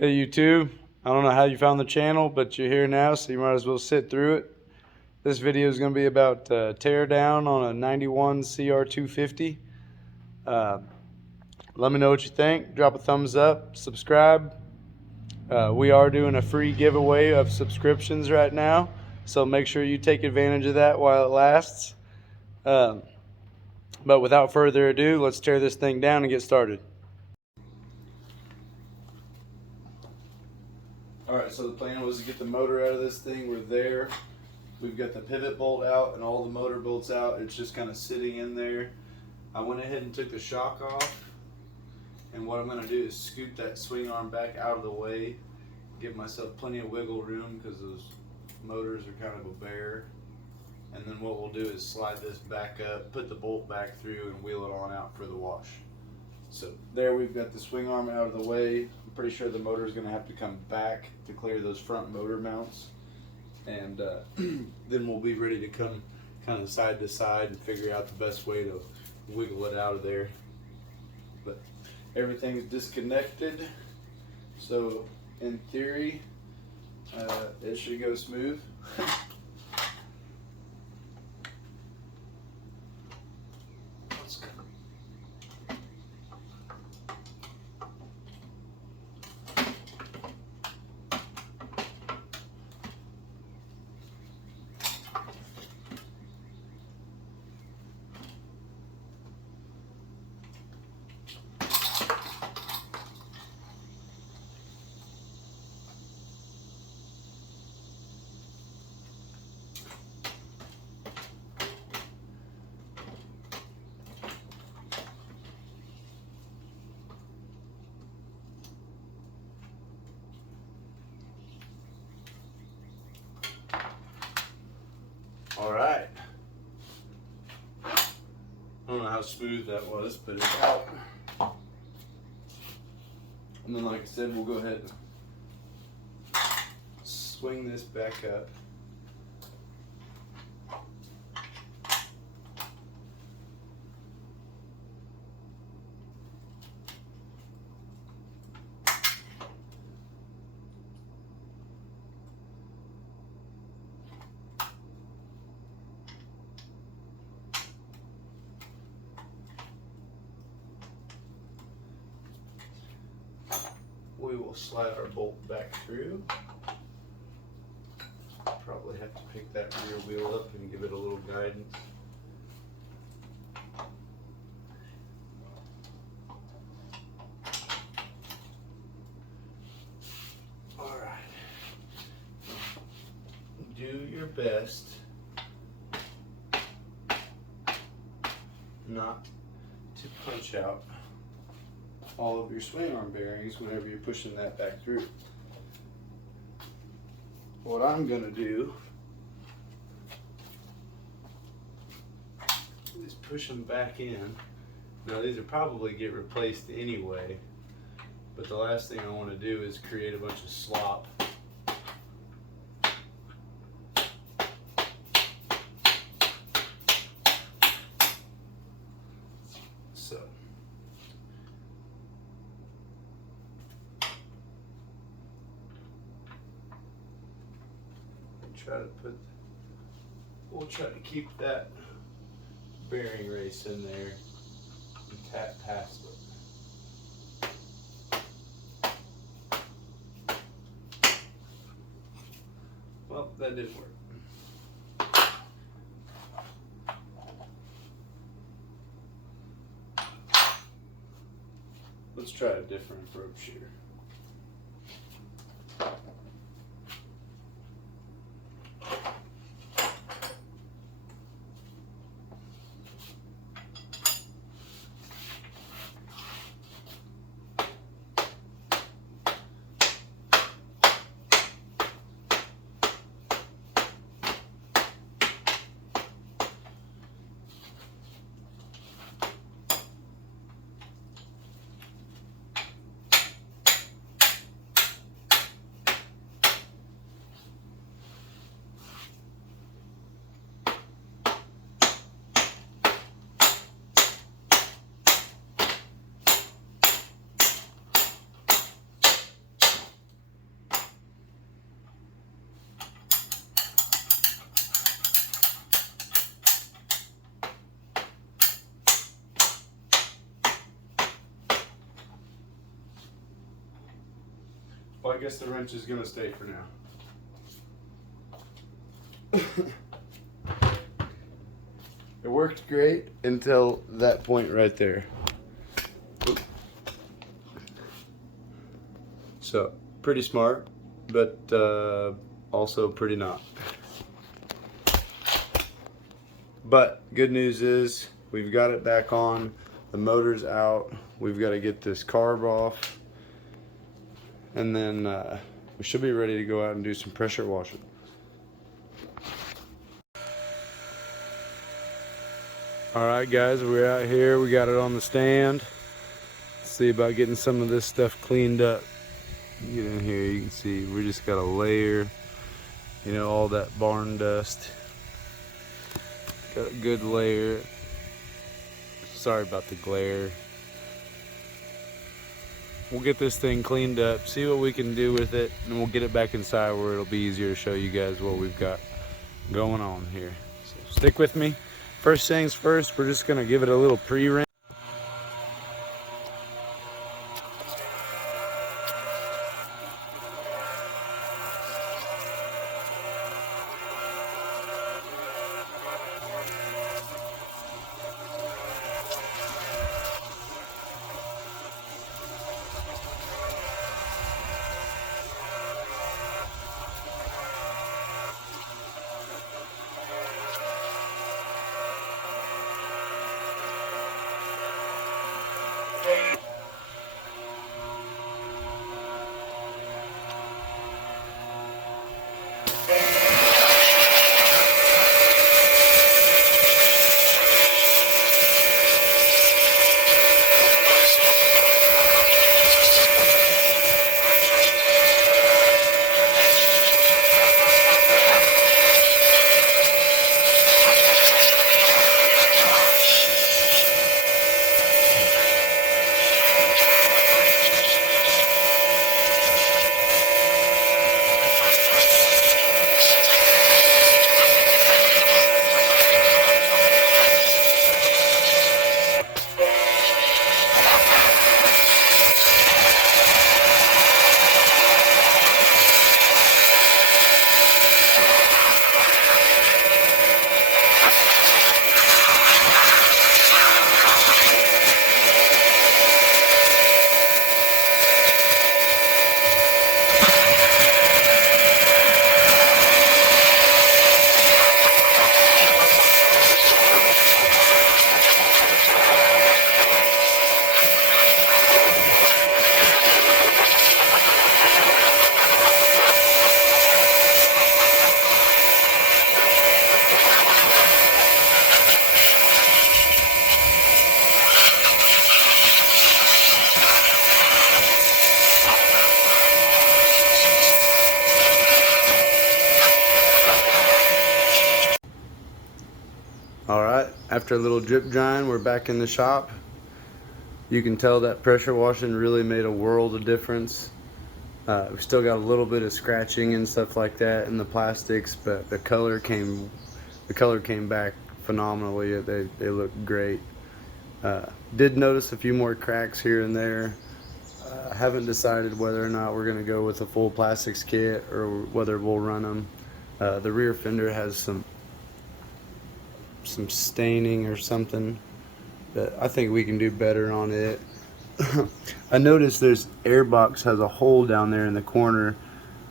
Hey YouTube, I don't know how you found the channel, but you're here now, so you might as well sit through it. This video is going to be about Teardown on a 91 cr250. Let me know what you think. Drop a thumbs up, subscribe. We are doing a free giveaway of subscriptions right now, so make sure you take advantage of that while it lasts. But without further ado, let's tear this thing down and get started. Alright, so the plan was to get the motor out of this thing. We're there. We've got the pivot bolt out and all the motor bolts out. It's just kind of sitting in there. I went ahead and took the shock off. And what I'm going to do is scoot that swing arm back out of the way. Give myself plenty of wiggle room because those motors are kind of a bear. And then what we'll do is slide this back up, put the bolt back through, and wheel it on out for the wash. So there we've got the swing arm out of the way. I'm pretty sure the motor is going to have to come back to clear those front motor mounts. And then we'll be ready to come kind of side to side and figure out the best way to wiggle it out of there. But everything's disconnected. So in theory, it should go smooth. All right. I don't know how smooth that was, but it's out. And then, like I said, we'll go ahead and swing this back up. We will slide our bolt back through. Probably have to pick that rear wheel up and give it a little guidance. All right. Do your best not to punch out all of your swing arm bearings whenever you're pushing that back through. What I'm going to do is push them back in. Now these will probably get replaced anyway, but the last thing I want to do is create a bunch of slop. So we'll try to keep that bearing race in there and tap past it. Well, that didn't work. Let's try a different approach here. Well, I guess the wrench is gonna stay for now. It worked great until that point right there. So, pretty smart, but also pretty not. But good news is we've got it back on. The motor's out. We've got to get this carb off. And then we should be ready to go out and do some pressure washing. Alright guys, we're out here. We got it on the stand. Let's see about getting some of this stuff cleaned up. Get in here, you can see we just got a layer, you know, all that barn dust. Got a good layer. Sorry about the glare. We'll get this thing cleaned up, see what we can do with it, and we'll get it back inside where it'll be easier to show you guys what we've got going on here. So stick with me. First things first, we're just gonna give it a little pre-rinse. Alright, after a little drip drying, we're back in the shop. You can tell that pressure washing really made a world of difference. We still got a little bit of scratching and stuff like that in the plastics, but the color came back phenomenally. They look great. Did notice a few more cracks here and there. Haven't decided whether or not we're gonna go with a full plastics kit or whether we'll run them. The rear fender has some staining or something, but I think we can do better on it. I noticed there's airbox has a hole down there in the corner,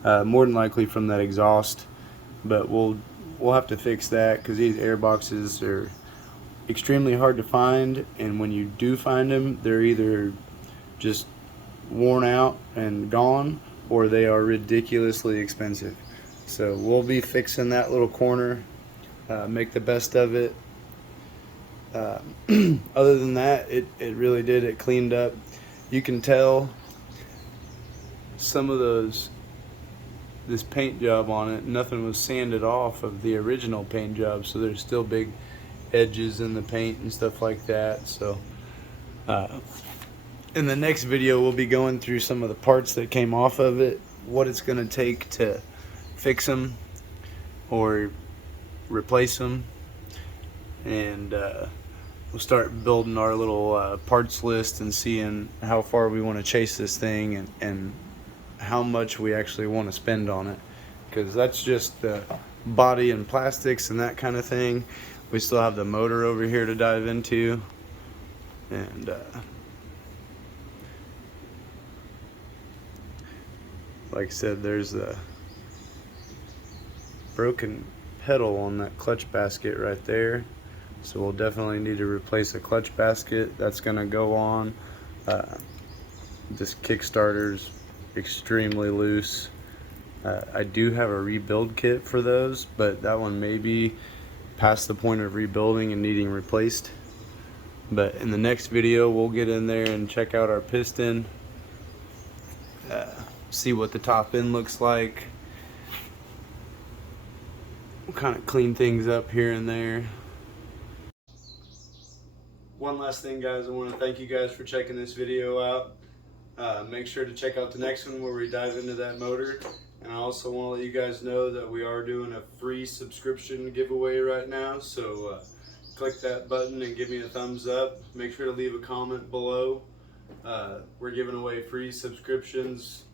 more than likely from that exhaust, but we'll have to fix that because these airboxes are extremely hard to find, and when you do find them, they're either just worn out and gone, or they are ridiculously expensive. So we'll be fixing that little corner, make the best of it. Other than that, it really did. It cleaned up. You can tell some of this paint job on it, nothing was sanded off of the original paint job, so there's still big edges in the paint and stuff like that. So in the next video, we'll be going through some of the parts that came off of it, what it's going to take to fix them or replace them, and we'll start building our little parts list and seeing how far we want to chase this thing and how much we actually want to spend on it, because that's just the body and plastics and that kind of thing. We still have the motor over here to dive into, and like I said, there's the broken pedal on that clutch basket right there, so we'll definitely need to replace a clutch basket. That's gonna go on. This Kickstarter's extremely loose. I do have a rebuild kit for those, but that one may be past the point of rebuilding and needing replaced. But in the next video, we'll get in there and check out our piston, see what the top end looks like. We'll kind of clean things up here and there. One last thing, guys, I want to thank you guys for checking this video out. Make sure to check out the next one where we dive into that motor. And I also want to let you guys know that we are doing a free subscription giveaway right now. So click that button and give me a thumbs up. Make sure to leave a comment below. We're giving away free subscriptions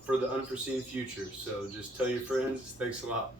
for the unforeseen future. So just tell your friends. Thanks a lot.